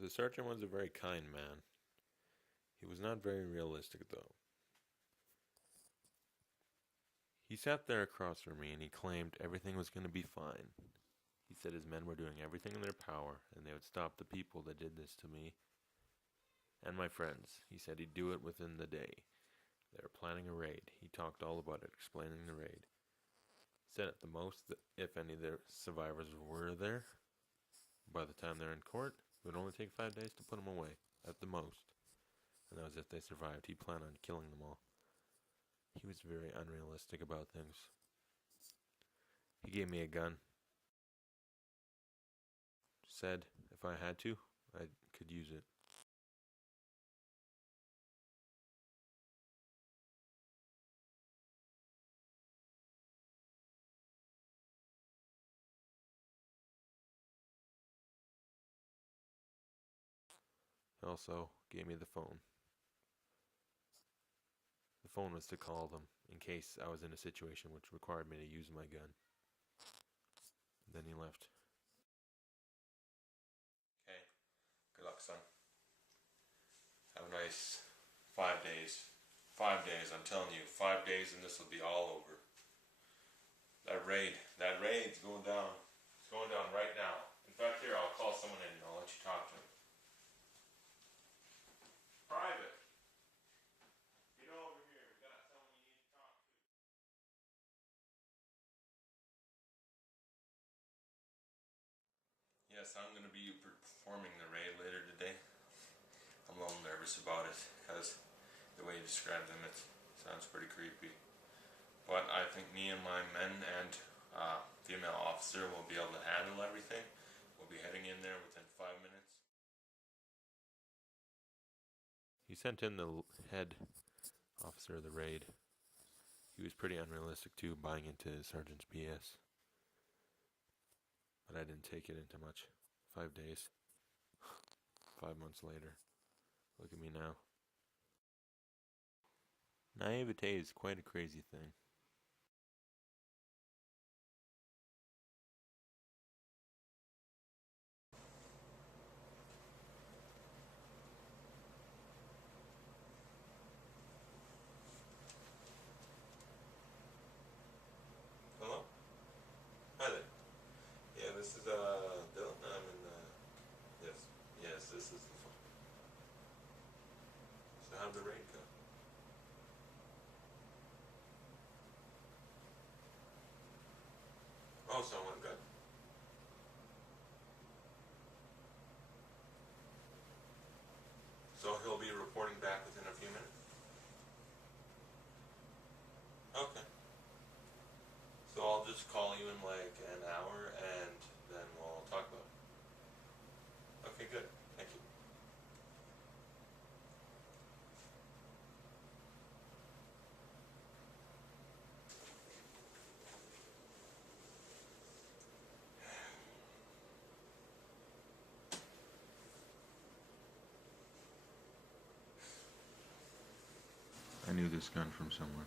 The sergeant was a very kind man. He was not very realistic, though. He sat there across from me and he claimed everything was going to be fine. He said his men were doing everything in their power and they would stop the people that did this to me and my friends. He said he'd do it within the day. They were planning a raid. He talked all about it, explaining the raid. Said at the most that if any of the survivors were there, by the time they're in court, it would only take 5 days to put them away, at the most. And that was if they survived. He planned on killing them all. He was very unrealistic about things. He gave me a gun. Said if I had to, I could use it. He also gave me the phone. The phone was to call them in case I was in a situation which required me to use my gun. Then he left. Okay, good luck, son. Have a nice 5 days. 5 days, I'm telling you, 5 days and this will be all over. That raid's going down. It's going down right now. In fact, here, I'll call someone in and I'll let you talk to him. Private. Get over here. We got someone you need to talk to. Yes, I'm going to be performing the raid later today. I'm a little nervous about it because the way you describe them, it sounds pretty creepy. But I think me and my men and female officer will be able to handle everything. We'll be heading in there within 5 minutes. He sent in the head officer of the raid. He was pretty unrealistic too, buying into his sergeant's BS. But I didn't take it into much. 5 days. 5 months later. Look at me now. Naivete is quite a crazy thing. Hello? Hi there. Yeah, this is Dylan. I'm in yes, this is the phone. So how'd the raid go? Oh, so it went good. So he'll be reporting back within a few minutes? Okay. So I'll just call you in like an hour and then we'll talk about it. Okay, good. Thank you. I knew this gun from somewhere.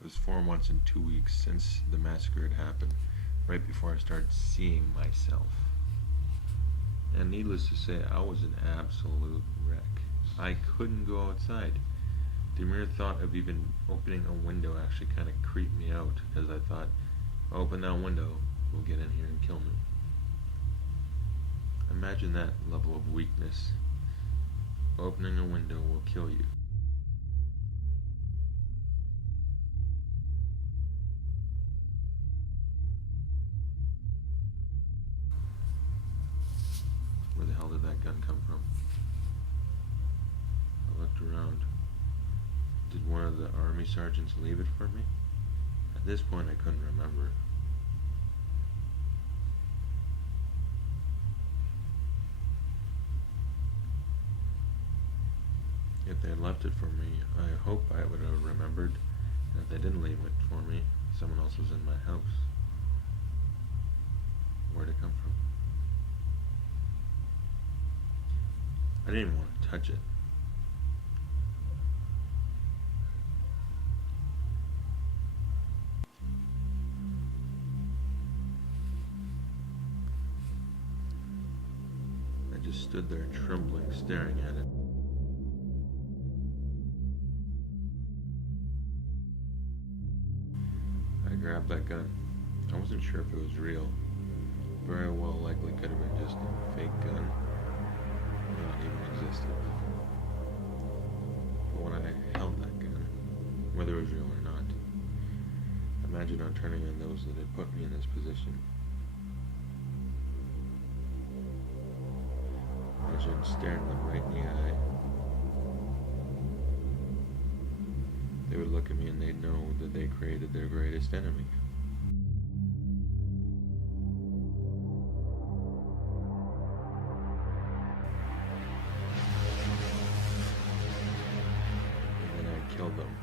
It was 4 months and 2 weeks since the massacre had happened, right before I started seeing myself. And needless to say, I was an absolute wreck. I couldn't go outside. The mere thought of even opening a window actually kind of creeped me out, because I thought, if I open that window, will get in here and kill me. Imagine that level of weakness. Opening a window will kill you. Where the hell did that gun come from? I looked around. Did one of the army sergeants leave it for me? At this point, I couldn't remember. If they had left it for me, I hope I would have remembered. And if they didn't leave it for me, someone else was in my house. Where'd it come from? I didn't even want to touch it. I just stood stood there trembling, staring at it. I grabbed that gun. I wasn't sure if it was real. Very well likely could have been just a fake gun, not even existed. But when I held that gun, whether it was real or not, imagine not turning on those that had put me in this position. Imagine staring them right in the eye. They would look at me and they'd know that they created their greatest enemy. And then I'd kill them.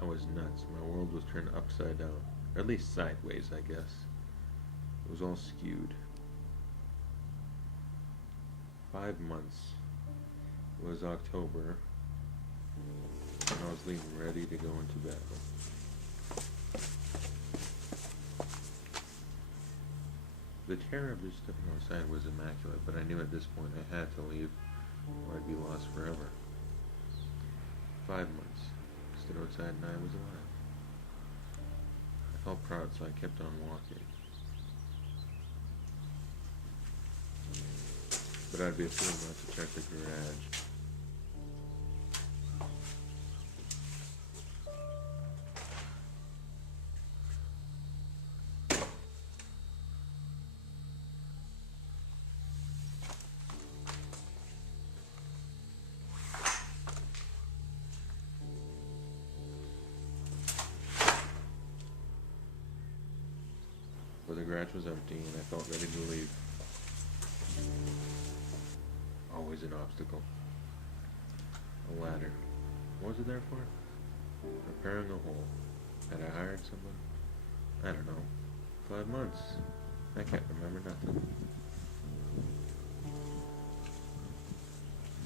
I was nuts. My world was turned upside down. Or at least sideways, I guess. It was all skewed. 5 months. It was October. And I was leaving ready to go into battle. The terror of just stepping outside was immaculate, but I knew at this point I had to leave or I'd be lost forever. 5 months. Stood outside and I was alive. I felt proud, so I kept on walking. But I'd be a fool not to check the garage. But the garage was empty and I felt ready to leave. Always an obstacle. A ladder. What was it there for? Repairing a hole. Had I hired someone? I don't know. 5 months. I can't remember nothing.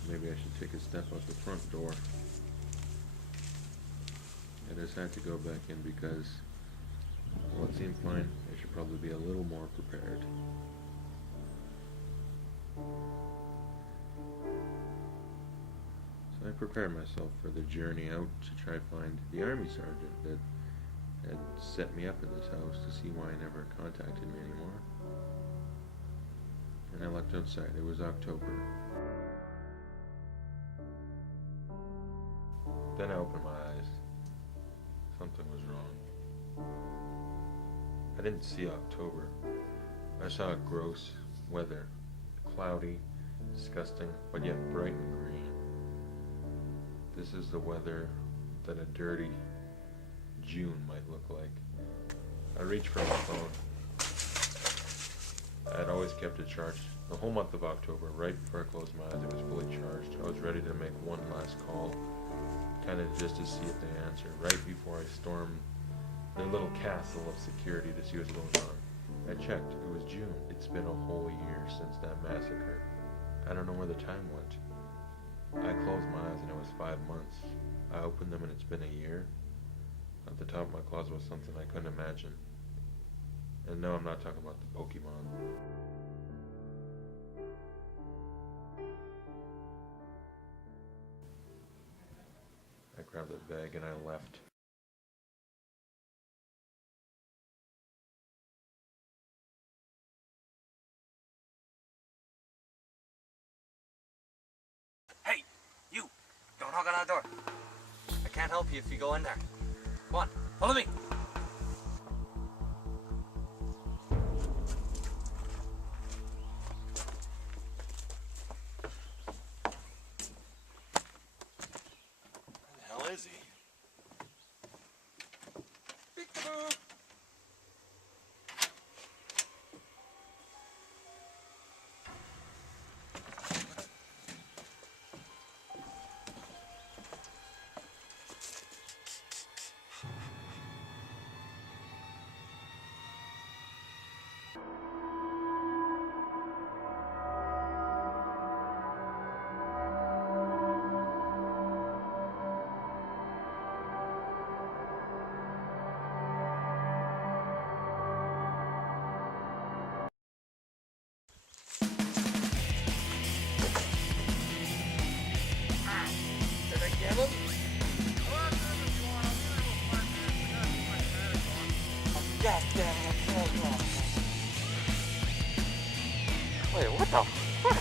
Maybe I should take a step out the front door. I just had to go back in because, well, it seemed fine. I should probably be a little more prepared. So I prepared myself for the journey out to try to find the army sergeant that had set me up in this house to see why he never contacted me anymore. And I looked outside. It was October. Then I opened my eyes. Something was wrong. I didn't see October. I saw gross weather. Cloudy, disgusting, but yet bright and green. This is the weather that a dirty June might look like. I reached for my phone. I had always kept it charged. The whole month of October, right before I closed my eyes, it was fully charged. I was ready to make one last call, kind of just to see if they answer, right before I stormed their little castle of security to see what's going on. I checked. It was June. It's been a whole year since that massacre. I don't know where the time went. I closed my eyes and it was 5 months. I opened them and it's been a year. At the top of my closet was something I couldn't imagine. And no, I'm not talking about the Pokemon. I grabbed the bag and I left. Hey, you! Don't knock on that door. I can't help you if you go in there. Come on, follow me! Where the hell is he? Peekaboo! God damn it. Wait, what the fuck?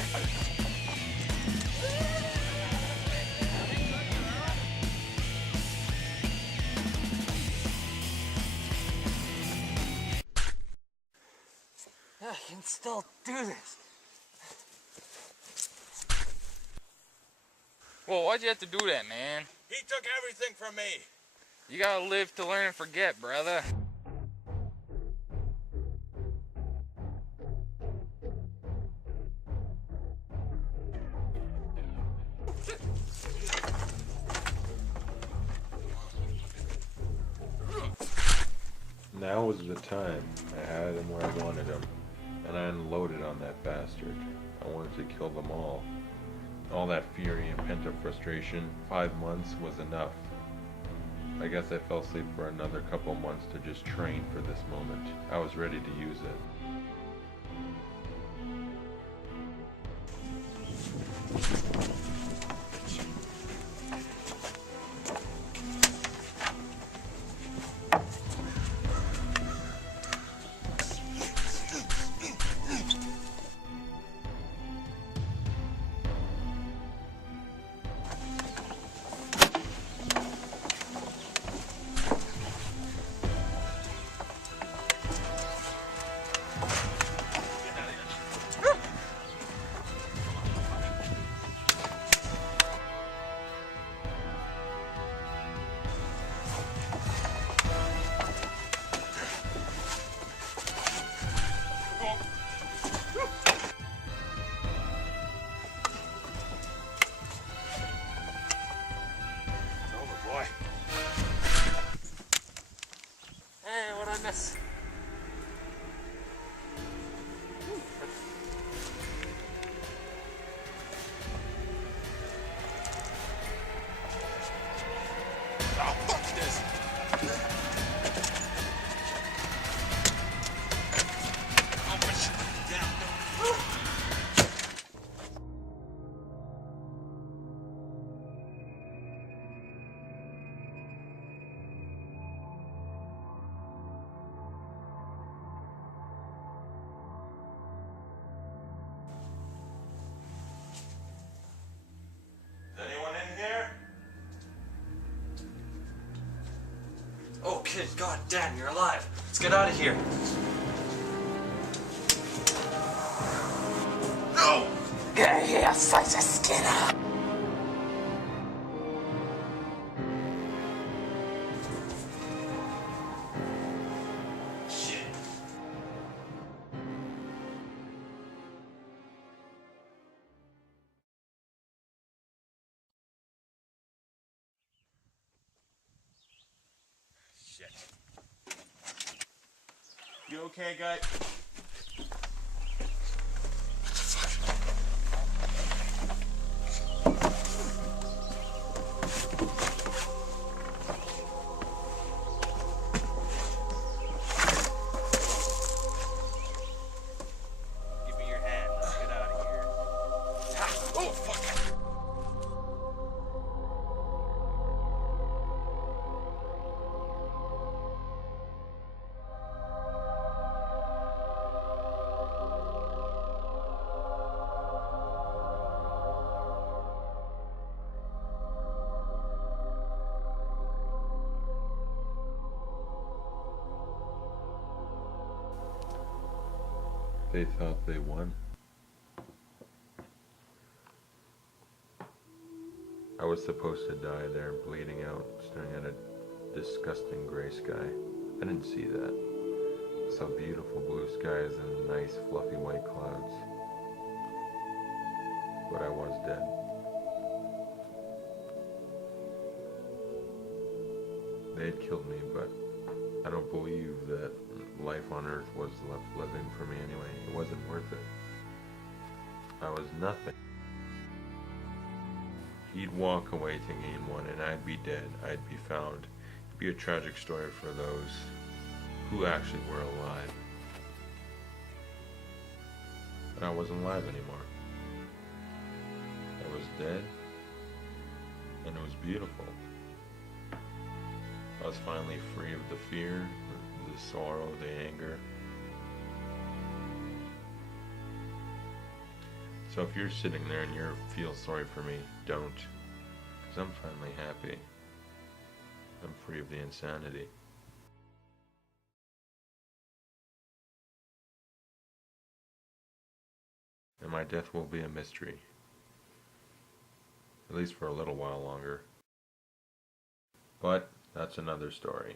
I can still do this. Well, why'd you have to do that, man? He took everything from me. You gotta live to learn and forget, brother. Now was the time. I had him where I wanted him, and I unloaded on that bastard. I wanted to kill them all. All that fury and pent-up frustration, 5 months was enough. I guess I fell asleep for another couple months to just train for this moment. I was ready to use it. Hey, what'd I miss? Oh, fuck this. I'll push you down. Is anyone in here? Oh, kid, god damn, you're alive. Let's get out of here. No! Get here, slice of skin. Shit. Shit. You okay, guy? Give me your hand. Let's get out of here. Oh, fuck. They thought they won. I was supposed to die there, bleeding out, staring at a disgusting gray sky. I didn't see that. I saw beautiful blue skies and nice fluffy white clouds. But I was dead. They had killed me, but I don't believe that life on Earth was left living for me anyway. It wasn't worth it. I was nothing. He'd walk away thinking he won, and I'd be dead. I'd be found. It'd be a tragic story for those who actually were alive. But I wasn't alive anymore. I was dead, and it was beautiful. I was finally free of the fear, the the sorrow, the anger. So if you're sitting there and you feel sorry for me, don't. Because I'm finally happy. I'm free of the insanity. And my death will be a mystery. At least for a little while longer. But that's another story.